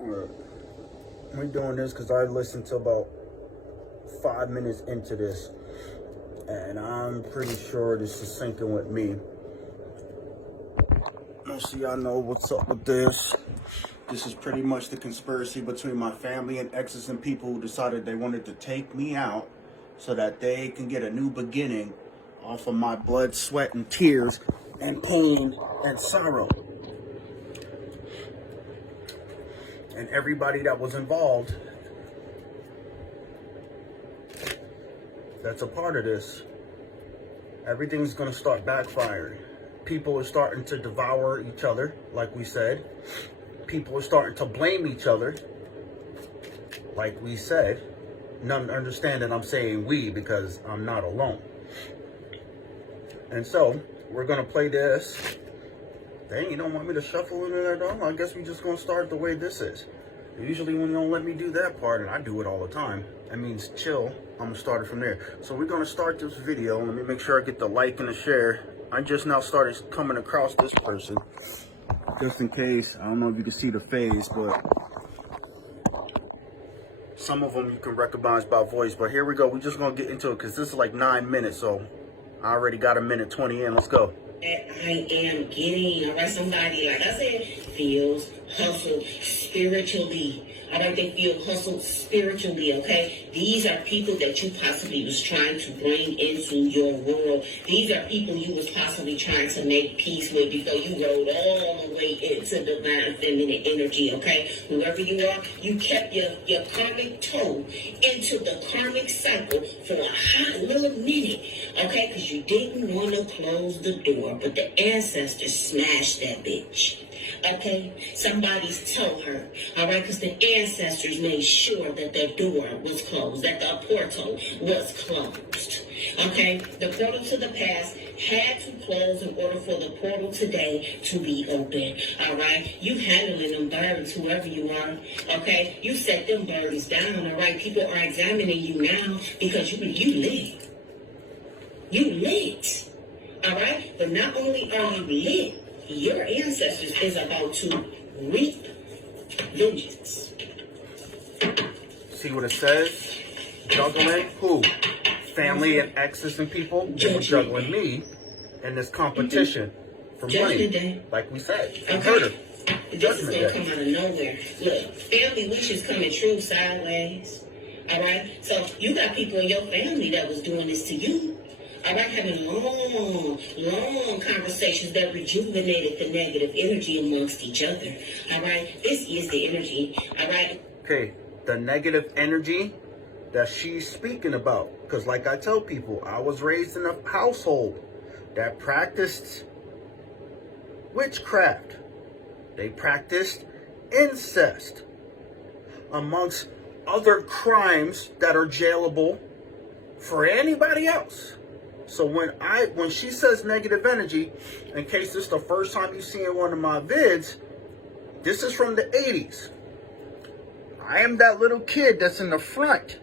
We're doing this because I listened to about 5 minutes into this, and I'm pretty sure this is syncing with me. Most of y'all know what's up with this. This is pretty much the conspiracy between my family and exes and people who decided they wanted to take me out so that they can get a new beginning off of my blood, sweat, and tears, and pain and sorrow. And everybody that was involved that's a part of this, everything's going to start backfiring. People are starting to devour each other, like we said. People are starting to blame each other, like we said. None understand that I'm saying we because I'm not alone. And so, we're going to play this. Dang, you don't want me to shuffle into that, though? I guess we're just going to start the way this is. Usually when you don't let me do that part, and I do it all the time, that means chill, I'm going to start it from there. So we're going to start this video. Let me make sure I get the like and the share. I just now started coming across this person. Just in case, I don't know if you can see the face, but some of them you can recognize by voice. But here we go. We're just going to get into it because this is like 9 minutes. So I already got a minute 20 in. Let's go. I am getting, all right, somebody, like I said, feels hustled spiritually. All right, they feel hustled spiritually, okay? These are people that you possibly was trying to bring into your world. These are people you was possibly trying to make peace with before you rode all the way into divine feminine energy, okay? Whoever you are, you kept your karmic toe into the karmic cycle for a hot little minute, okay? Because you didn't want to close the door, but the ancestors smashed that bitch. Okay, somebody's told her, all right, because the ancestors made sure that the door was closed, that the portal was closed. Okay, the portal to the past had to close in order for the portal today to be open. All right, you handling them burdens, whoever you are. Okay, you set them burdens down. All right, people are examining you now because you lit. You lit. All right, but not only are you lit, your ancestors is about to reap vengeance. See what it says? Juggling who? Family and exes and people. They were juggling me in this competition for money. Day. Like we said. Okay. This is going to come out of nowhere. Look, family wishes coming true sideways. All right? So you got people in your family that was doing this to you. All right, having long conversations that rejuvenated the negative energy amongst each other. All right, this is the energy. All right. Okay, the negative energy that she's speaking about. Because like I tell people, I was raised in a household that practiced witchcraft. They practiced incest, amongst other crimes that are jailable for anybody else. So when she says negative energy, in case this is the first time you've seen one of my vids, this is from the 80s. I am that little kid that's in the front.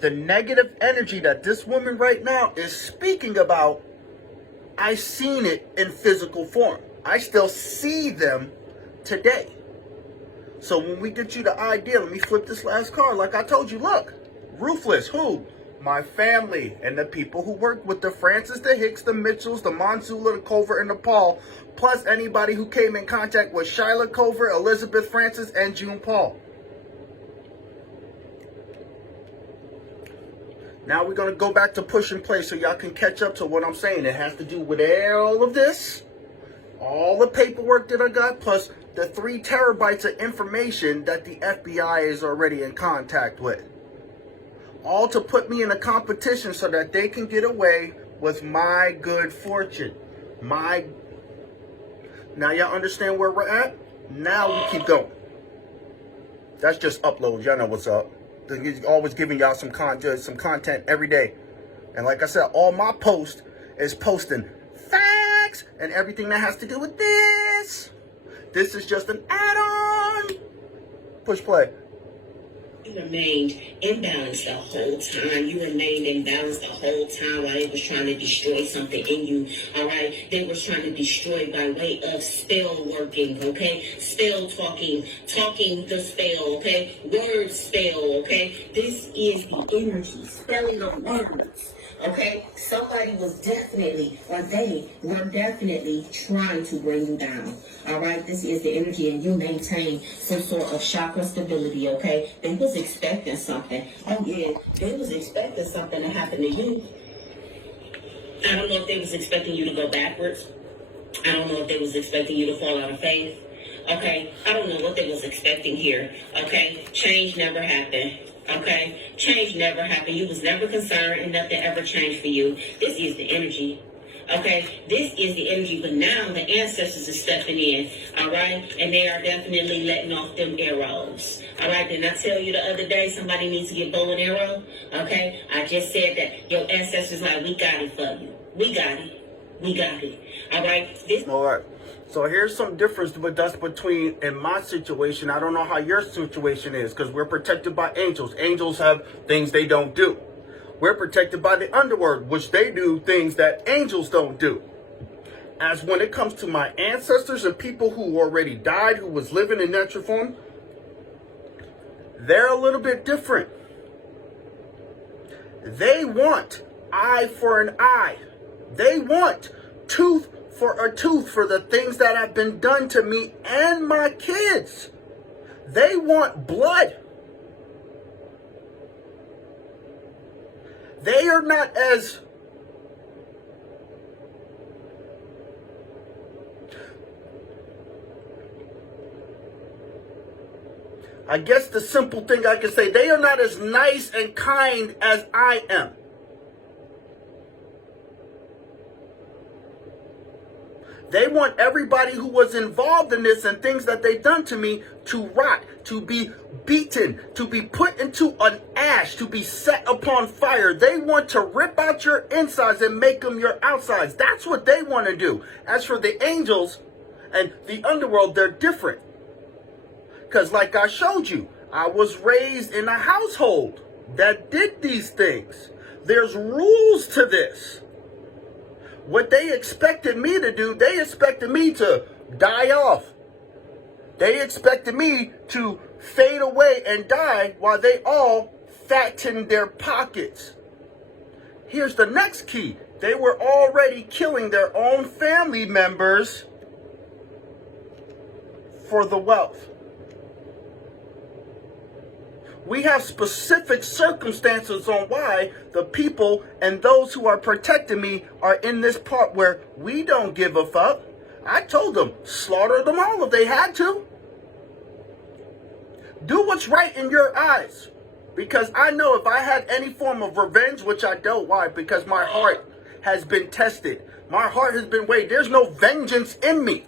The negative energy that this woman right now is speaking about, I seen it in physical form. I still see them today. So when we get you the idea, let me flip this last card. Like I told you, look, ruthless, who? My family and the people who worked with the Francis, the Hicks, the Mitchells, the Monzula, the Covert, and the Paul, plus anybody who came in contact with Shyla Covert, Elizabeth Francis, and June Paul. Now we're going to go back to push and play so y'all can catch up to what I'm saying. It has to do with all of this, all the paperwork that I got, plus the 3 terabytes of information that the FBI is already in contact with. All to put me in a competition so that they can get away with my good fortune. Now y'all understand where we're at? Now we keep going. That's just uploads. Y'all know what's up. He's always giving y'all some content every day. And like I said, all my posts is posting facts and everything that has to do with this. This is just an add-on. Push play. You remained imbalanced the whole time. You remained imbalanced the whole time while they was trying to destroy something in you. All right, they were trying to destroy by way of spell working. Okay, spell talking the spell. Okay, word spell. Okay, this is the energy spelling of words. Okay, somebody was definitely, or they were definitely trying to bring you down. All right, this is the energy, and you maintain some sort of chakra stability. Okay, they was expecting something. Oh yeah, they was expecting something to happen to you. I don't know if they was expecting you to go backwards. I don't know if they was expecting you to fall out of faith. Okay, I don't know what they was expecting here. Okay, change never happened. Okay, change never happened. You was never concerned, and nothing ever changed for you. This is the energy. Okay, this is the energy, but now the ancestors are stepping in, all right? And they are definitely letting off them arrows, all right? Didn't I tell you the other day somebody needs to get bow and arrow? Okay, I just said that your ancestors like, we got it for you. We got it. We got it, all right? All right. So here's some difference with us between, in my situation, I don't know how your situation is, because we're protected by angels. Angels have things they don't do. We're protected by the underworld, which they do things that angels don't do. As when it comes to my ancestors and people who already died, who was living in natural form, they're a little bit different. They want eye for an eye. They want tooth for a tooth for the things that have been done to me and my kids. They want blood. They are not as I guess the simple thing I can say, they are not as nice and kind as I am. They want everybody who was involved in this and things that they've done to me to rot, to be beaten, to be put into an ash, to be set upon fire. They want to rip out your insides and make them your outsides. That's what they want to do. As for the angels and the underworld, they're different. Because like I showed you, I was raised in a household that did these things. There's rules to this. What they expected me to do, they expected me to die off. They expected me to fade away and die while they all fattened their pockets. Here's the next key. They were already killing their own family members for the wealth. We have specific circumstances on why the people and those who are protecting me are in this part where we don't give a fuck. I told them, slaughter them all if they had to. Do what's right in your eyes. Because I know if I had any form of revenge, which I don't, why? Because my heart has been tested. My heart has been weighed. There's no vengeance in me.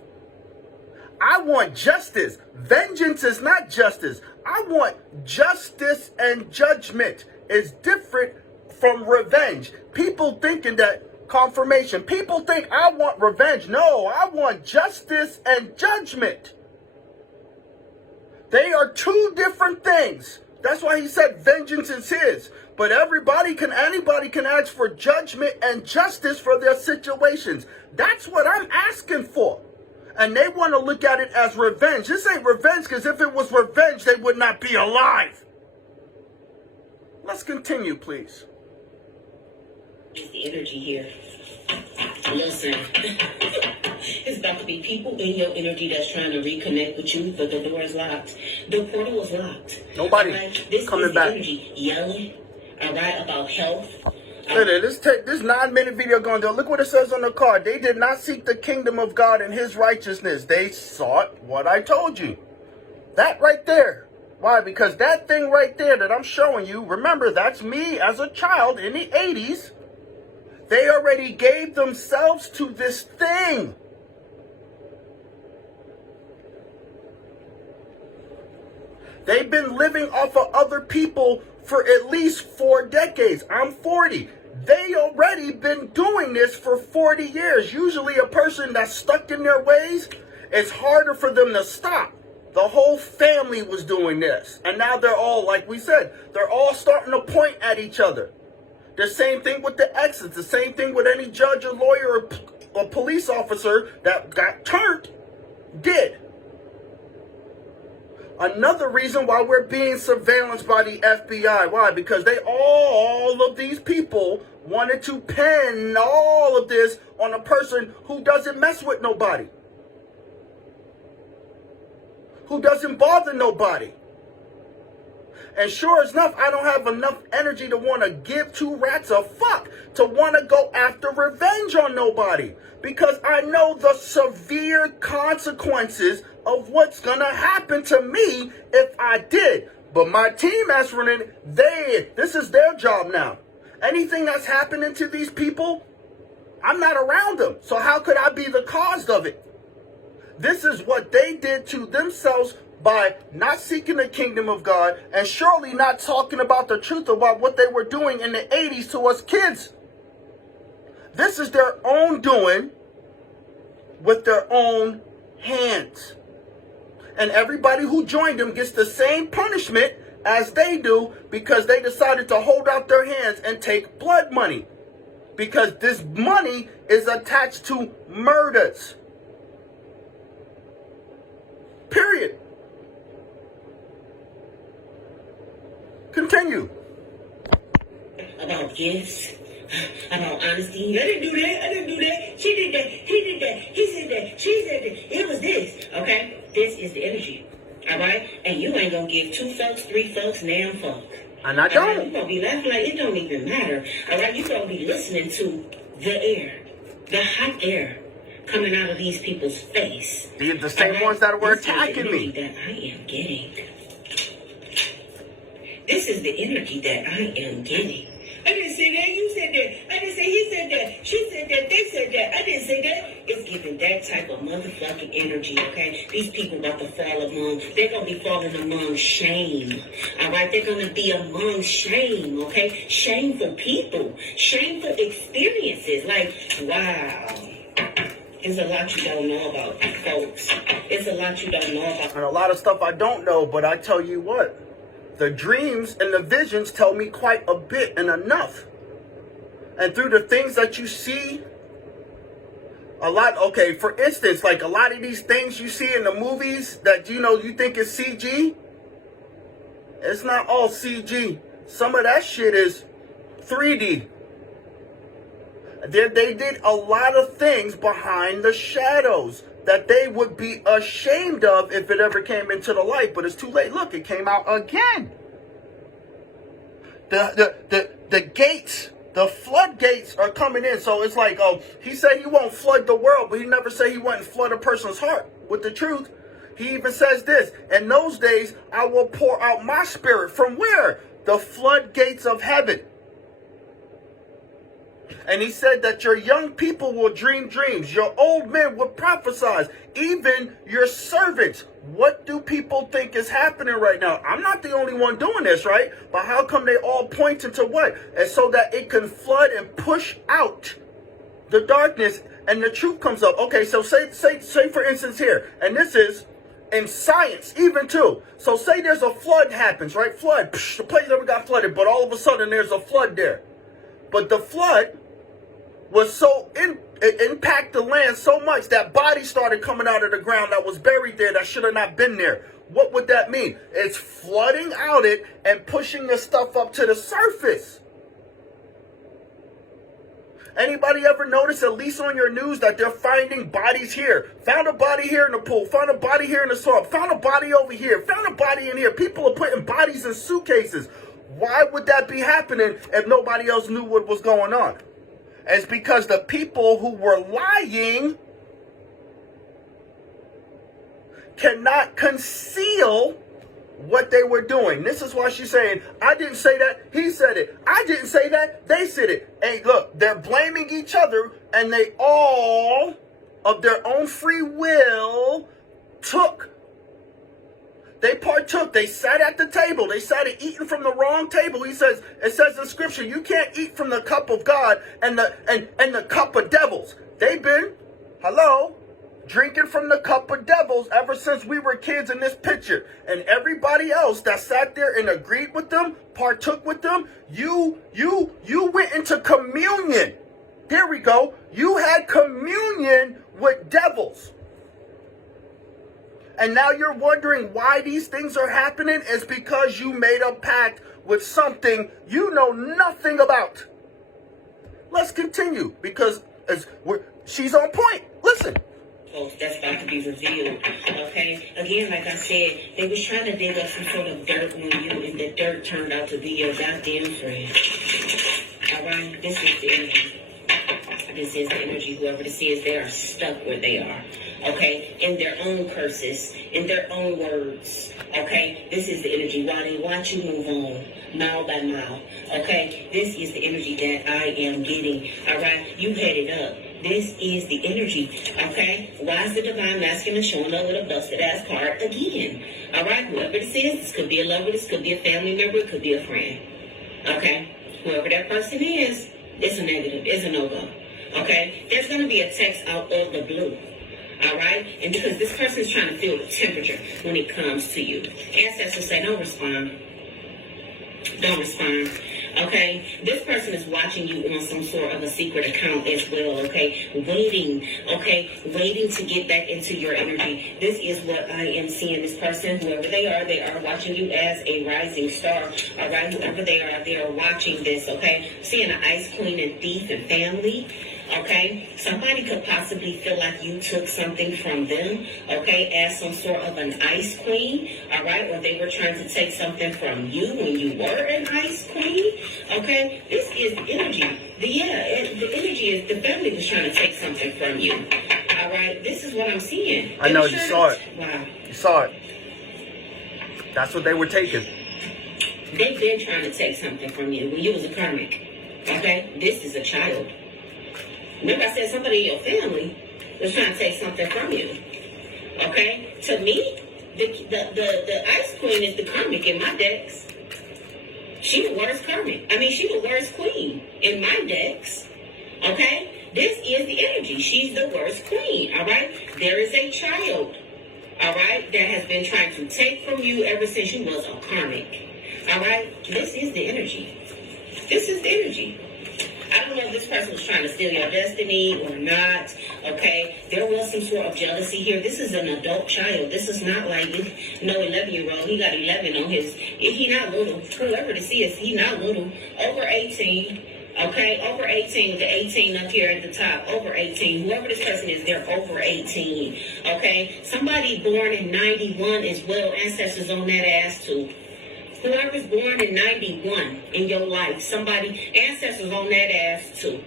I want justice. Vengeance is not justice. I want justice, and judgment is different from revenge. People thinking that confirmation. People think I want revenge. No, I want justice and judgment. They are two different things. That's why he said vengeance is his. But anybody can ask for judgment and justice for their situations. That's what I'm asking for. And they want to look at it as revenge. This ain't revenge, because if it was revenge, they would not be alive. Let's continue, please. It's the energy here. Listen, it's about to be people in your energy that's trying to reconnect with you, but the door is locked. The portal is locked. Nobody This coming is the back. energy yelling, all right, about health. Look at this 9-minute video going there. Look what it says on the card. They did not seek the kingdom of God and his righteousness. They sought what I told you. That right there. Why? Because that thing right there that I'm showing you, remember, that's me as a child in the 80s. They already gave themselves to this thing. They've been living off of other people for at least 4 decades. I'm 40. They already been doing this for 40 years. Usually a person that's stuck in their ways, it's harder for them to stop. The whole family was doing this. And now they're all, like we said, they're all starting to point at each other. The same thing with the exes. The same thing with any judge or lawyer or police officer that got turned did. Another reason why we're being surveillanced by the FBI. Why? Because all of these people wanted to pin all of this on a person who doesn't mess with nobody. Who doesn't bother nobody. And sure enough, I don't have enough energy to want to give two rats a fuck, to want to go after revenge on nobody. Because I know the severe consequences of what's going to happen to me if I did. But my team that's running, this is their job now. Anything that's happening to these people, I'm not around them. So how could I be the cause of it? This is what they did to themselves by not seeking the kingdom of God and surely not talking about the truth about what they were doing in the 80s to us kids. This is their own doing with their own hands. And everybody who joined them gets the same punishment as they do because they decided to hold out their hands and take blood money. Because this money is attached to murders. Period. Continue. About gifts, about honesty. I didn't do that. I didn't do that. She did that. He did that. He said that. She said that. It was this. Okay? This is the energy. All right? And you ain't going to give 2 folks, 3 folks, damn folk. And I don't. Right? You're going to be laughing like it don't even matter. All right? You're going to be listening to the air, the hot air coming out of these people's face. The same ones that were attacking me. That I am getting. This is the energy that I am getting. I didn't say that. You said that. I didn't say he said that. She said that. They said that. I didn't say that. It's giving that type of motherfucking energy, okay? These people about to fall among, they're going to be falling among shame. All right? They're going to be among shame, okay? Shameful people. Shameful experiences. Like, wow. There's a lot you don't know about, folks. There's a lot you don't know about. And a lot of stuff I don't know, but I tell you what. The dreams and the visions tell me quite a bit and enough. And through the things that you see, a lot, okay, for instance, like a lot of these things you see in the movies that, you think is CG, it's not all CG. Some of that shit is 3D. They did a lot of things behind the shadows that they would be ashamed of if it ever came into the light, but it's too late. Look, it came out again. The gates, the floodgates are coming in. So it's like, he said he won't flood the world, but he never said he wouldn't flood a person's heart with the truth. He even says this, in those days, I will pour out my spirit. From where? The floodgates of heaven. And he said that your young people will dream dreams. Your old men will prophesy. Even your servants. What do people think is happening right now? I'm not the only one doing this, right? But how come they all pointing to what? And so that it can flood and push out the darkness and the truth comes up. Okay, so say for instance here, and this is in science even too. So say there's a flood happens, right? Flood. The place never got flooded, but all of a sudden there's a flood there. But the flood was it impacted the land so much that bodies started coming out of the ground that was buried there that should have not been there. What would that mean? It's flooding out it and pushing the stuff up to the surface. Anybody ever notice, at least on your news, that they're finding bodies here? Found a body here in the pool. Found a body here in the swamp. Found a body over here. Found a body in here. People are putting bodies in suitcases. Why would that be happening if nobody else knew what was going on? It's because the people who were lying cannot conceal what they were doing. This is why she's saying, I didn't say that, he said it. I didn't say that, they said it. Hey, look, they're blaming each other, and they all, of their own free will, They partook. They sat at the table. They started eating from the wrong table. It says in scripture, you can't eat from the cup of God and the cup of devils. They've been, drinking from the cup of devils ever since we were kids in this picture. And everybody else that sat there and agreed with them, partook with them, you went into communion. There we go. You had communion with devils. And now you're wondering why these things are happening. It's because you made a pact with something you know nothing about. Let's continue, because she's on point. Listen. That's about to be revealed. Okay? Again, like I said, they was trying to dig up some sort of dirt on you, and the dirt turned out to be your goddamn friend. Alright? This is the energy. This is the energy. Whoever this is, they are stuck where they are. Okay? In their own curses, in their own words. Okay? This is the energy. While they watch you move on, mile by mile. Okay? This is the energy that I am getting. Alright? You headed up. This is the energy, okay? Why is the divine masculine showing up with a busted ass card again? All right, whoever this is, this could be a lover, this could be a family member, it could be a friend, okay? Whoever that person is, it's a negative, it's a no-go, okay? There's going to be a text out of the blue, all right? And because this person is trying to feel the temperature when it comes to you. Ancestors say, don't respond. Don't respond. Okay, this person is watching you on some sort of a secret account as well, okay, waiting to get back into your energy. This is what I am seeing. This person, whoever they are watching you as a rising star, all right, whoever they are watching this, okay, seeing an ice queen and thief and family. Okay, somebody could possibly feel like you took something from them, okay, as some sort of an ice queen, all right, or they were trying to take something from you when you were an ice queen, okay. This is the energy. The energy is the family was trying to take something from you, all right. This is what I'm seeing. I know, you saw it. Wow. You saw it. That's what they were taking. They've been trying to take something from you when you was a karmic, okay. This is a child. Remember I said somebody in your family was trying to take something from you. Okay? To me, the ice queen is the karmic in my decks. She the worst karmic. She the worst queen in my decks. Okay? This is the energy. She's the worst queen. Alright? There is a child. Alright? That has been trying to take from you ever since you was a karmic. Alright? This is the energy. This is the energy. I don't know if this person was trying to steal your destiny or not, okay? There was some sort of jealousy here. This is an adult child. This is not like, 11-year-old. He got 11 on his, if he not little, whoever this is, he not little, over 18, okay? Over 18, the 18 up here at the top, over 18. Whoever this person is, they're over 18, okay? Somebody born in 91 as well, ancestors on that ass too. Whoever's born in 91 in your life, somebody, ancestors on that ass too.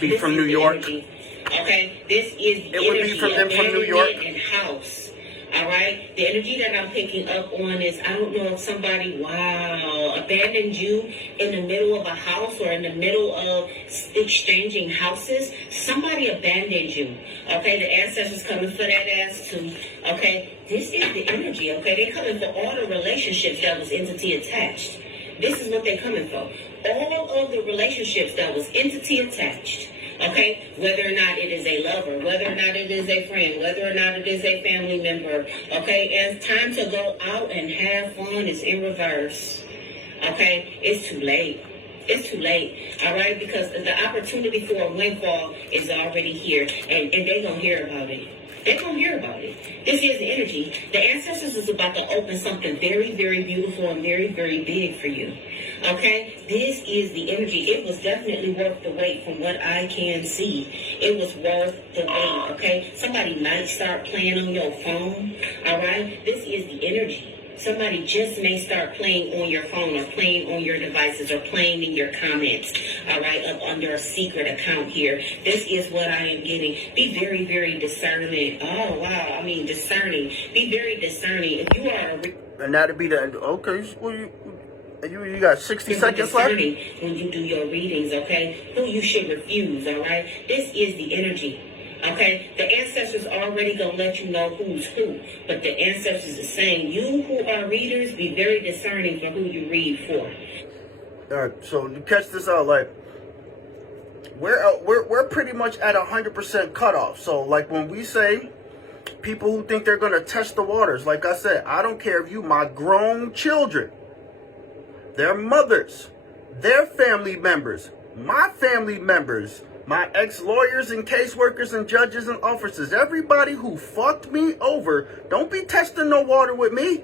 Be from New York. Energy, okay? This is the it would energy be from them from New York. And house. All right? The energy that I'm picking up on is, I don't know if somebody, abandoned you in the middle of a house or in the middle of exchanging houses. Somebody abandoned you. Okay? The ancestors coming for that ass too. Okay? This is the energy, okay? They're coming for all the relationships that was entity attached. This is what they're coming for. All of the relationships that was entity attached, okay? Whether or not it is a lover, whether or not it is a friend, whether or not it is a family member, okay? And it's time to go out and have fun. It's in reverse, okay? It's too late. It's too late, all right? Because the opportunity for a windfall is already here, and they're going to hear about it. They're going to hear about it. This is the energy. The ancestors is about to open something very, very beautiful and very, very big for you. Okay? This is the energy. It was definitely worth the wait from what I can see. It was worth the wait, okay? Somebody might start playing on your phone, all right? This is the energy. Somebody just may start playing on your phone or playing on your devices or playing in your comments, all right, up under a secret account here. This is what I am getting. Be very, very discerning. Oh, wow. Discerning. Be very discerning. If you are and that'd be the end. Okay, well, you got 60 seconds left? When you do your readings, okay, who you should refuse, all right? This is the energy. Okay, the ancestors already gonna let you know who's who, but the ancestors are saying, you who are readers, be very discerning for who you read for. All right, so to catch this out, like we're pretty much at 100% cutoff. So like when we say People who think they're going to test the waters. Like I said, I don't care if you my grown children, their mothers, their family members, my family members, my ex-lawyers and caseworkers and judges and officers, everybody who fucked me over, don't be testing no water with me.